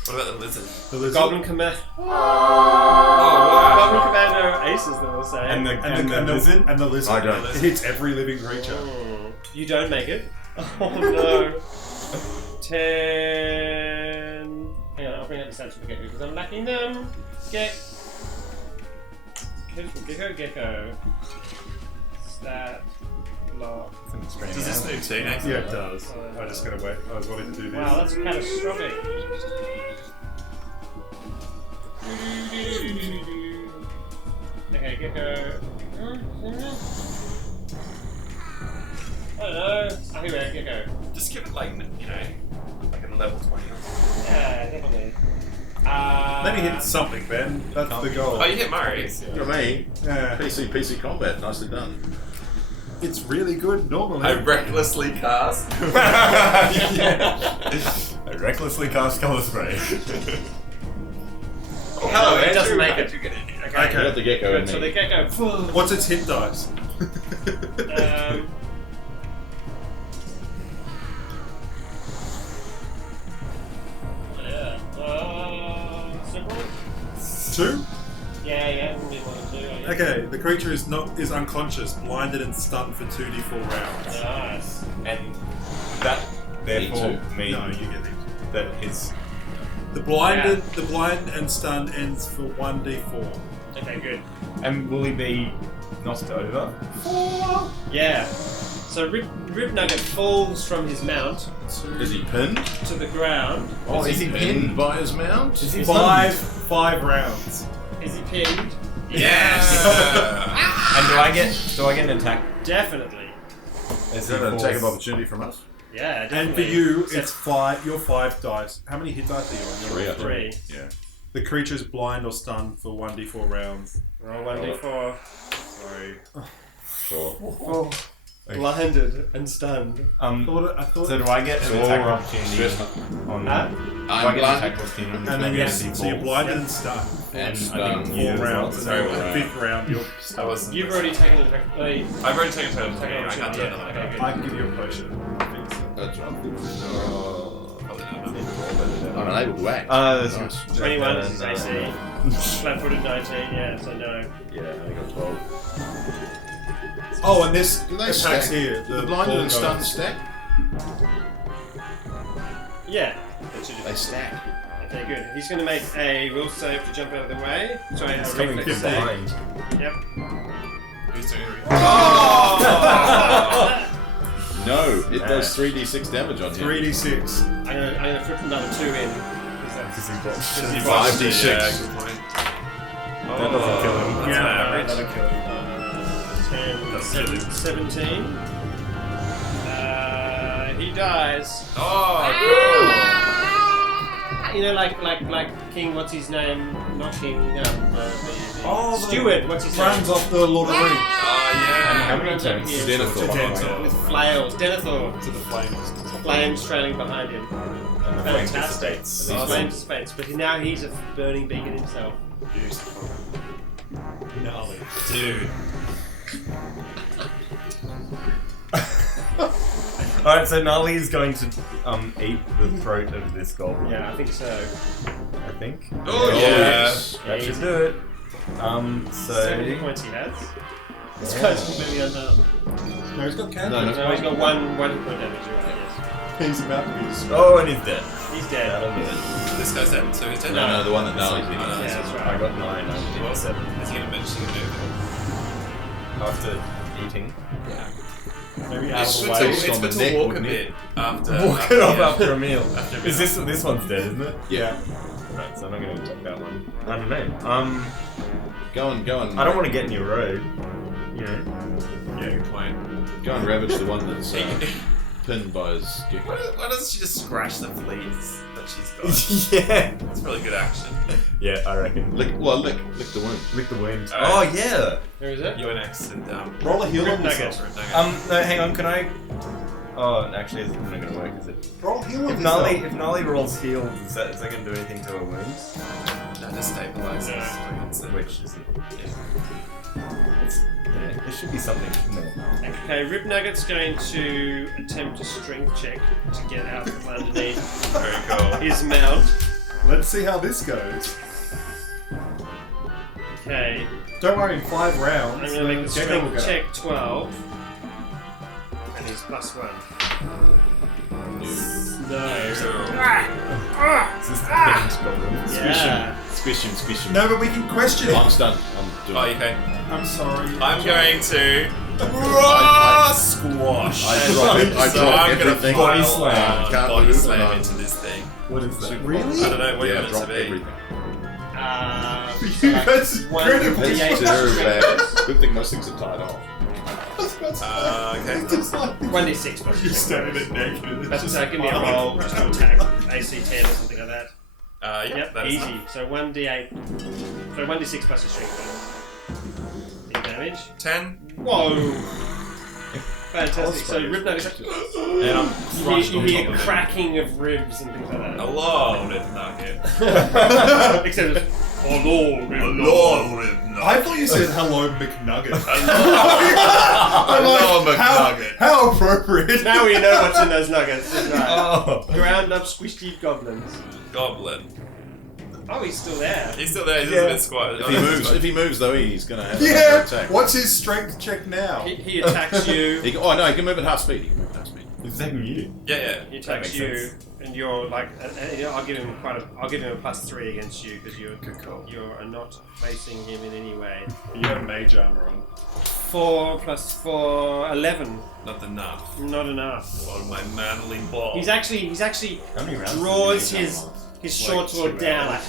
What about the lizard? The lizard. Goblin Commander. Oh, wow. Goblin Commander aces the will save. And the lizard? And the lizard. I don't. It hits every living creature. You don't make it. Oh no. 10. Hang on, I'll bring up the stats for Gecko because I'm lacking them. Gecko. Stat. Block. Does this move too next? Yeah, it does. I just gotta wait. I was wanting to do this. Wow, that's catastrophic. Okay, Gecko. I don't know. I'll be back, Gecko. Just give it like, like a level 20 or something. Yeah, definitely. Let me hit something, Ben. That's the goal. Oh, you hit Murray. You're me. Yeah. PC combat. Nicely done. It's really good normally. I recklessly cast. I recklessly cast color spray. Oh, hello, it doesn't Andrew. make it. You get in here. I got the gecko in So the me. gecko. What's its hit dice? Simple? 2? Yeah, it'll be 1 or 2. I guess. Okay, the creature is unconscious, blinded and stunned for 2d4 rounds. Nice. And that therefore Me means No, you get it. that his The blind and stunned ends for 1d4. Okay, good. and will he be knocked over? Yeah. So Rib Nugget falls from his mount Is he pinned? to the ground. Oh, is he pinned by his mount? Is he 5 rounds. Is he pinned? Yes! And do I get an attack? Definitely. As Is he that an attack of falls? opportunity from us? Yeah, And definitely. for you, So it's 5. Your 5 dice. How many hit dice are you on? Three, I think. 3. Yeah. The creature's blind or stunned for 1d4 rounds. Roll 1d4. Sorry. Four. Blinded and stunned. I thought. So do I get an attack opportunity Stress on? Huh? Do I I'm get an blind. attack opportunity on and then as yes, he so you're falls? blinded and stunned. And I think stunned. you- 4 rounds. And Very then well. the 5th round, you're That stunned. was. You've already taken an attack. I've already taken a turn. I can't do Yeah, another. okay, good. I can give you a potion. That's right. Probably not. I'm unable to act. That's Nice. 21 is his AC. Flat-footed 19, yeah, so no. Yeah, I got 12. Oh, and this Do they attacks stack? here. The blinded ball and stunned goes- stack? Yeah. That should They stack. Okay, good. He's going to make a will save to jump out of the way. Sorry, a It's coming reflex from save. behind. Yep. Who's doing it? No, it does 3d6 damage on him. 3d6. I'm gonna flip another 2 in. Because he blocks. 5d6. Yeah, good point. That doesn't kill him. That's an average. That'll kill him. 10, That's 17. He dies. Oh, You know, like King, what's his name? Not King, the Oh, the- steward, what's his Runs name? off the Lord of the Rings. Oh, yeah. How many Runs turns? up here Denethor. Denethor. with flails. Denethor. To the flames. Flames trailing behind him. And the flame Fantastic. dissipates. And the flames dissipates, but now he's a burning beacon himself. Beautiful. Gnarly. Dude. Alright, so Nali is going to eat the throat of this goblin. Yeah, I think so. I think. Oh, yeah. yes. That should do it. 70 So points he has. This guy's completely undone. No, he's got cancer. No, no. No, he's got one hit point damage, you're right, He's about to be destroyed. oh, and he's dead. yes. He's dead. That'll do it. This guy's dead, so he's dead. No, no, the one that Nali's Oh, no, eating. Yeah, that's that's I right. got 9. I Well, did 7 is he going to mention the move? after eating. Maybe out It's of the based way. It's on good the to neck, walk a wouldn't it? bit after. Walk it off yeah. after a meal. After a Is meal. this one's dead, isn't it? Yeah. Right, so I'm not going to attack that one. I don't know. Go and I don't want to get in your road. You know. Yeah, good point. go and ravage the one that's pinned by his gecko. Why doesn't she just scratch the fleas that she's got? yeah. It's really good action. Yeah, I reckon. Lick the wound. Lick the wound. Alright. Oh yeah. Where is it? UNX and Roll a heal on Nugget. yourself. No, hang on. Can I? Oh, actually, it's not going to work, is it? Roll a heal on If yourself. Nali rolls heal, is that going to do anything to her wounds? No, just stabilizes. Which isn't. Yeah, there should be something in there. Okay, Rib Nugget's going to attempt a strength check to get out from underneath Very cool. his mount. Let's see how this goes. Okay, Don't worry, in 5 rounds. I'm going to make the Gecko will strength get check 12. And he's +1. No. Is this the pinned goblin? Yeah. Squish him. up. No, but we can question I'm it. stunned. I'm doing Oh, it. okay. I'm sorry. I'm going to squash. I drop it. I So drop I'm going to everything. Body pile slam. Can't body move, slam no. into this thing. What is that? Really? I don't know what you Yeah, want it to drop be. everything. That's One incredible. D8 That's terrible bad. Good thing most things are tied off. Okay. It's like 1d6 plus you're standing there naked. That's give me a roll just to attack AC 10 or something like that. Yep, that is easy. enough. So 1d8. So 1d6 plus your strength bonus. Damage. 10. Whoa! Fantastic. So Ribnugget's like, And I'm crushed you on hear top of it. cracking of ribs and things like that. Hello, Ribnugget. Except it's hello, Hello, Ribnugget. I thought you said hello, McNugget. Hello, McNugget. How appropriate. Now we know what's in those nuggets. That's right. Oh. Ground up squishy goblins. Goblin. Oh, he's still there. He's still there. He's just a bit squat. If he moves though, he's gonna have Yeah. an attack. What's his strength check now? He attacks you. He can, oh no, he can move at half speed. He can move at half speed. It's attacking you. Yeah. He That attacks makes you, sense. and you're like, I'll give him I'll give him a +3 against you because you're not facing him in any way. You have mage armor on. 4 + 4, 11. Not enough. Not enough. What my manly balls. He's actually How many rounds? draws did you his short sword down, like,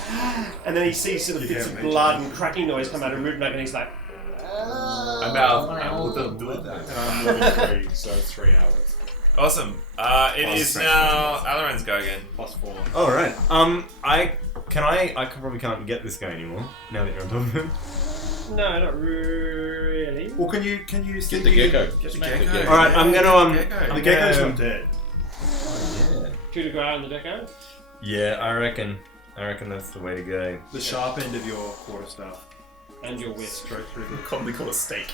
and then he sees sort of bits of blood and cracking noise come out of Ribnugget, and he's like, I'm out. I wouldn't do that. And I'm level 3, so 3 hours. Awesome. It is now Alaran's go again. +4. All right. I probably can't get this guy anymore now that you're on top of him. no, not really. Well, can you see Get the gecko. Get the Smack gecko. All right, I'm gonna Gecko. The gecko's not dead. Yeah. Coup de grace on the deco. Yeah, I reckon that's the way to go. The sharp end of your quarterstaff. And your wit. Straight through the... Commonly called a steak.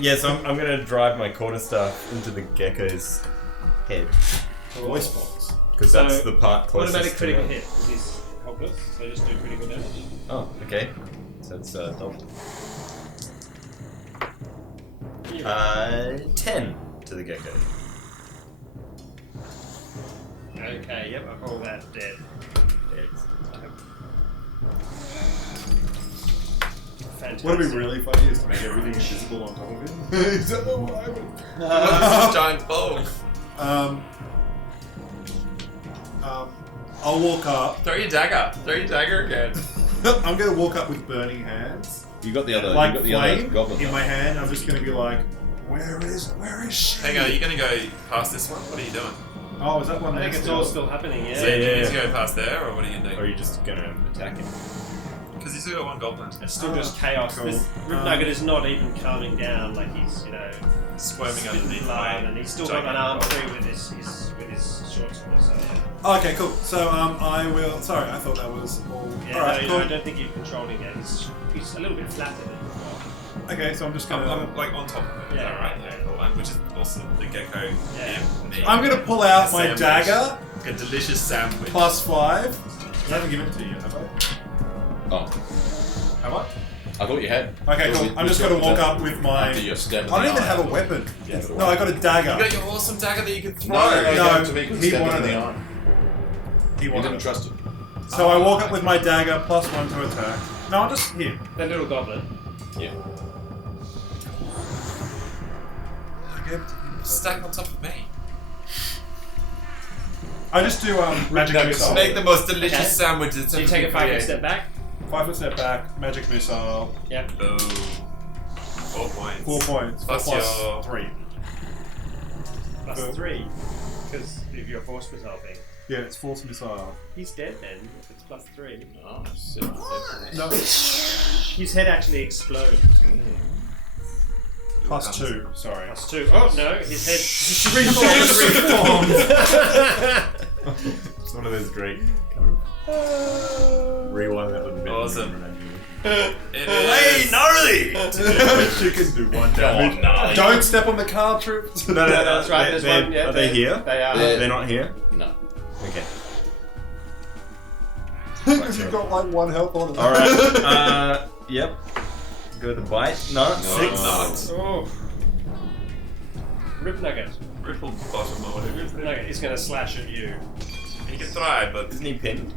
Yeah, so I'm gonna drive my quarterstaff into the gecko's head voice box. because So, that's the part closest. Automatic to critical me. hit, because he's helpless, so just do critical damage. Oh, okay. So it's double. 10 to the gecko. Okay, yep, I call that dead. Fantastic. What would be really funny is to make everything invisible on top of him. Is that not what I would? What's this giant bow? I'll walk up. Throw your dagger. Throw your dagger again. I'm going to walk up with burning hands. You got the other. Like you got the other flame goblin. in my hand. I'm just going to be like, where is she? Hang on, are you going to go past this one? What are you doing? Oh, is that one I think next it's to all us? still happening, yeah. So Yeah, you yeah, need to yeah. go past there, or what are you going to Or are do? you just gonna attack him? Because you still got one goblin. It's still Oh, just chaos. cool. This Ribnugget is not even calming down, like he's, Squirming spitting underneath blood, my and he's still got an giant arm goblin. free with his short sword, so Okay, cool. So, I will. Sorry, I thought that was all. yeah, Alright, no, cool. I don't think you've controlled him yet. He's a little bit flatter than before. Okay, so I'm just gonna. I'm like on top of it. Is Yeah, that right? yeah. Yeah, cool. Which is awesome. The gecko. Yeah. I'm gonna pull out my Sandwich. dagger. A delicious sandwich. +5. I haven't given it to you yet, have I? Oh, Have I? I thought you had. Okay, cool. I'm just gonna walk up with my. After you're stabbed in I don't the even eye, have a thought. weapon. Yeah, but No, I got a dagger. You got your awesome dagger that you can throw. No, No, no, to me, he stabbed wanted in the it. eye. He You wanted didn't it. trust it. So I walk up with my dagger, +1 to attack. No, I'll just hit. That little goblin. Yeah. Stack on top of me. I just do magic missile. Make the most delicious Okay. sandwiches. So you take a 5-foot step back. 5 foot step back, magic missile, Yep. Boom. 4 points. 4 points. Plus your- 3. +3. Because if you're force resolving. Yeah, it's force missile. He's dead then, if it's +3. Oh, shit. No, His head actually explodes. +2. Sorry. +2. Oh no, his head Reformed. It's one of those great kind of rewind that little bit. Awesome. Hey, It is. gnarly! She can do 1 Come on, damage. gnarly. Don't step on the car troops. No, no, no. That's right, there's one. Yeah, Are they here? They are. Yeah. They're not here? No. Okay. You've got like 1 health on it. Alright, yep. Go to bite. No, 6. Not. Oh. Ribnugget. Ripple bottom or whatever. Ribnugget is going to slash at you. He can try, but Isn't he pinned?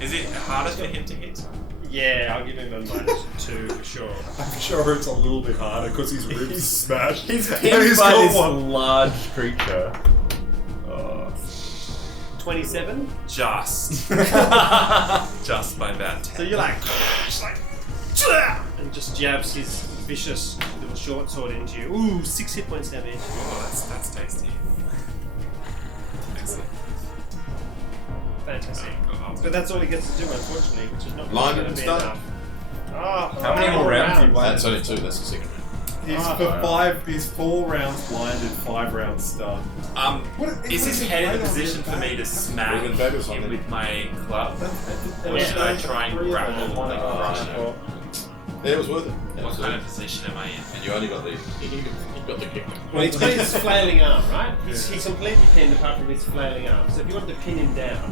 is it harder for him to hit? Yeah, I'll give him a -2 for sure. I'm sure it's a little bit harder because his ribs smashed. He's And pinned he's by got this one. large creature. Oh. 27. Just. Just by about 10. So you're like, just like, "Tja!" and just jabs his vicious little short sword into you. Ooh, 6 hit points damage. Oh, that's tasty. Excellent. Fantastic. Oh, But that's all he gets to do, unfortunately, which is not Blinded going to and be stunned. enough. Oh, How many more rounds do you That's only 2. That's the second round. He's 4 rounds blinded, 5 rounds stunned. Is his head in a position for me to smack Even better, him something. with my club? Or should I try and grapple and crush him? Yeah, it was worth it. What kind of position am I in? And you only got the kick. Well, he's got his flailing arm, right? He's completely pinned apart from his flailing arm. So if you wanted to pin him down,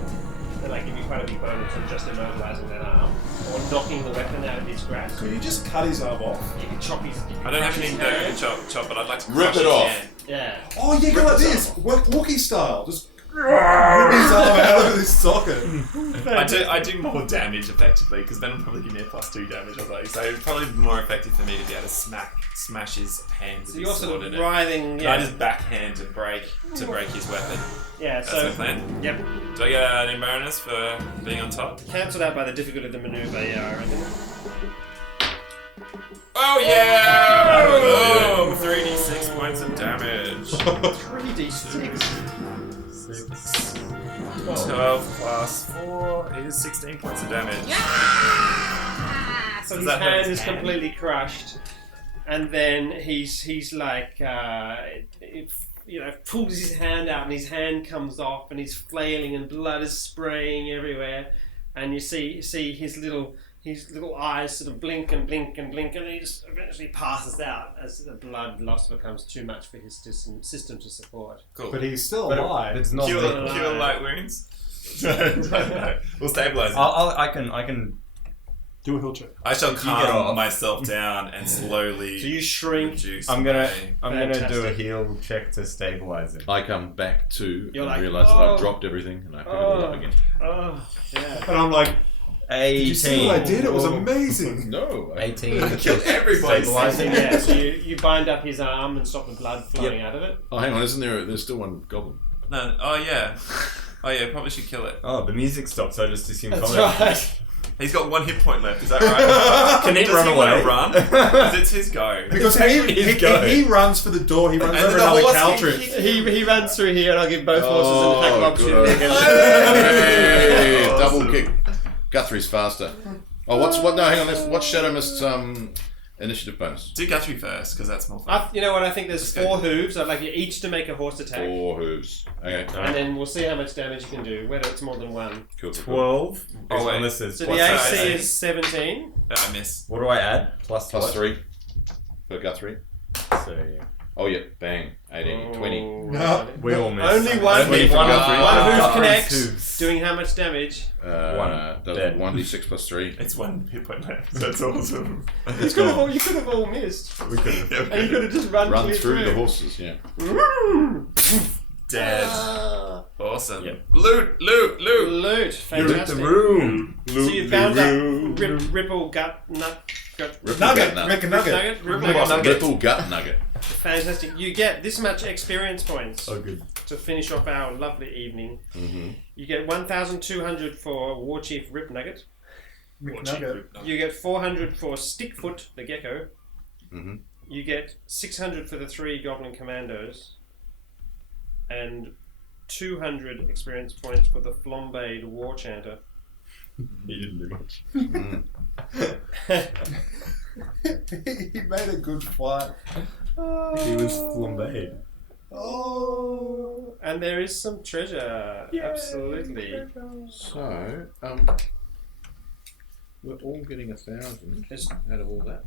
then I give you quite a big bonus on just immobilizing that arm, or knocking the weapon out of his grasp. Could you just cut his arm off? You can chop his. I don't have his anything hand. to chop, but I'd like to Rip crush it his off. hand. Yeah. Oh yeah, go Rip like his this. arm Wookiee style. Just rip his arm out of his socket. I do more damage effectively because Ben will probably give me a +2 damage or something. So it's probably more effective for me to be able to smash his hand with So his you're sword sort in of it. writhing. Can I Yeah. just backhand to break his weapon? Yeah. That's So. my plan. Yep. Do I get any bonus for being on top? Cancelled out by the difficulty of the maneuver. Yeah, I reckon. Oh yeah! Oh, 3d6 points of damage. 3d6. 12 plus 4 is 16 points of damage. So Does his that hurt hand his is hand? completely crushed, and then he's like, pulls his hand out, and his hand comes off, and he's flailing, and blood is spraying everywhere, and you see his little eyes sort of blink and blink and blink, and he just eventually passes out as the blood loss becomes too much for his system to support. Cool. But he's still But alive. it's not. Cure the- light wounds. No. We'll stabilize him. I can. Do a hill check. I shall If you get calm off- myself down and slowly So you shrink. reduce. I'm gonna do a Fantastic. heal check to stabilize him. I come back to You're and like, realise that "Oh." I've dropped everything and I pick it all up again. Oh, yeah. And I'm like, 18. did you see what I did? It was amazing. No. 18. Kill everybody. Stabilizing. Yeah, so you bind up his arm and stop the blood flowing out of it. Oh, hang on, isn't there? There's still one goblin. No. Oh yeah. Probably should kill it. Oh, the music stopped, so I just assumed That's combat. right. He's got 1 hit point left. Is that right? Can he Does run he away? want to run? Because it's his go. Because he runs for the door, he runs And over the another horse Caltrip. He runs through here, and I'll give both horses an attack of opportunity good. against Hey, Awesome. double kick. Guthrie's faster. Oh, what? No, hang on. What's Shadow Mist's initiative bonus? Do Guthrie first, because that's more fun. You know what? I think there's Let's go. 4 hooves. I'd like you each to make a horse attack, 4 hooves. Okay. and then we'll see how much damage you can do. Whether it's more than 1. Cool. 12. Oh, wait. Unless it's So plus the what's AC that? is 17. I miss. What do I add? Plus Plus what? 3 for Guthrie. So yeah. Oh, yeah. Bang. 18, 20. No. We all miss. Only one. Only hoof one connects. hooves. Doing how much damage? One. Does Dead. 1d6 plus 3. It's 1 hit point left. That's awesome. You could have all missed, We could have. and you could have just run Run clear through the horses, yeah. Dead. Ah. Awesome. Yep. Loot. Loot. Fantastic. room. So you found that ripple gut nut. Ripple Nugget, gut nut. make a nugget. Ripple Nugget. nugget. Ripple gut nugget. Fantastic. You get this much experience points Oh, good. to finish off our lovely evening. Mm-hmm. You get 1,200 for War Chief Rip Nugget. Nugget. You get 400 for Stickfoot the Gecko. Mm-hmm. You get 600 for the 3 Goblin Commandos. And 200 experience points for the Flambéed War Chanter. He didn't do much. He made a good fight. He was flambéed. Oh. And there is some treasure. Absolutely. So, we're all getting 1,000 It's- out of all that.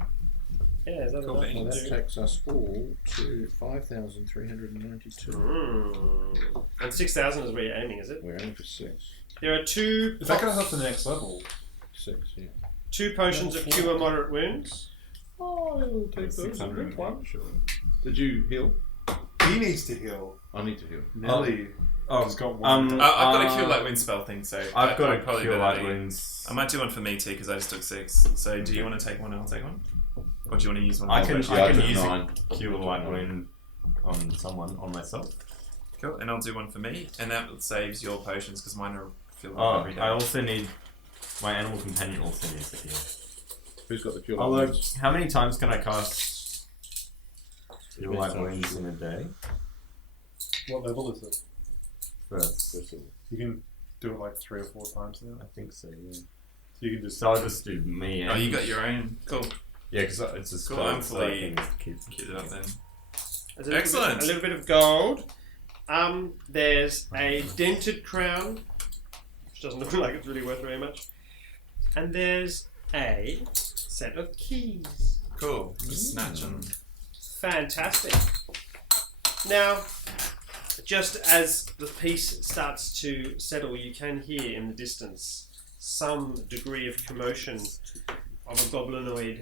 Yeah, is that Cool enough? Well, beans. that takes us all to 5,392. And 6,000 is where you're aiming, is it? We're aiming for 6. There are 2 Is that going to help the next level? 6, yeah. 2 potions of cure moderate wounds. Oh, it'll take those. 600. One. Did you heal? He needs to heal. I need to heal. Nelly Oh, has got one. I've got a Cure Light Wind spell thing, so I've got I'd a probably cure better light do- wounds. I might do one for me too, because I just took 6. So do you want to take one and I'll take one? Or do you want to use one? I Oh, can actually, I took use 9. a cure light wound on someone, on myself. Cool, and I'll do one for me, and that saves your potions, because mine are filling up Oh, every day. I also need my animal companion. Also needs to heal. Who's got the cure? Although, wounds? how many times can I cast cure light wounds in a day? What level is it? First. You can. do it like 3 or 4 times now. I think so, yeah. So you can just. So I'll just do me. Oh, you got your own. Cool. Yeah, because it's a spell. Cool, I'm so I fully can keep Cute it up then. There's Excellent. A little bit of gold. There's a dented crown, which doesn't look like it's really worth very much. And there's a set of keys. Cool. Just snatch them. Fantastic. Now, just as the piece starts to settle, you can hear in the distance some degree of commotion of a goblinoid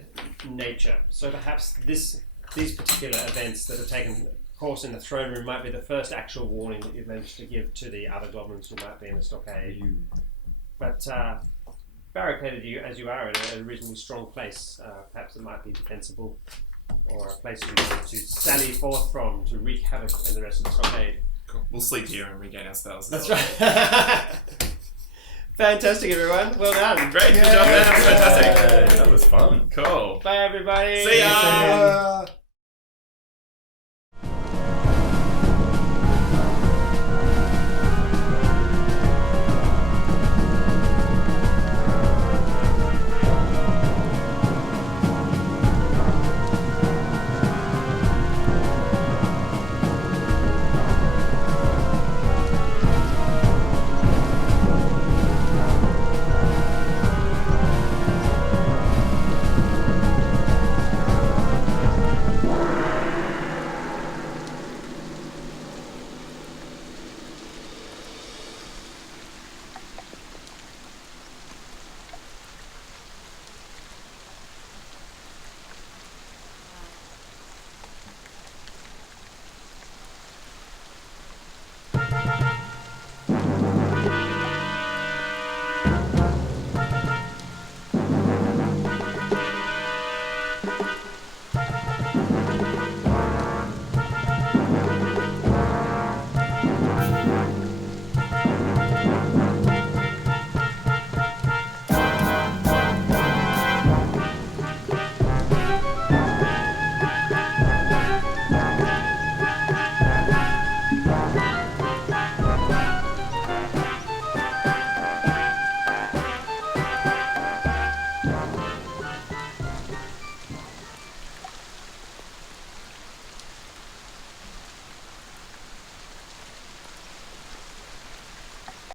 nature. So perhaps these particular events that have taken course in the throne room might be the first actual warning that you've managed to give to the other goblins who might be in the stockade. But barricaded you as you are in a reasonably strong place, perhaps it might be defensible, or a place to sally forth from to wreak havoc in the rest of the stockade. Cool. We'll sleep here and regain our spells. That's right. Fantastic, everyone. Well done. Great. Good job, man. That was fantastic. That was fun. Cool. Bye, everybody. See ya.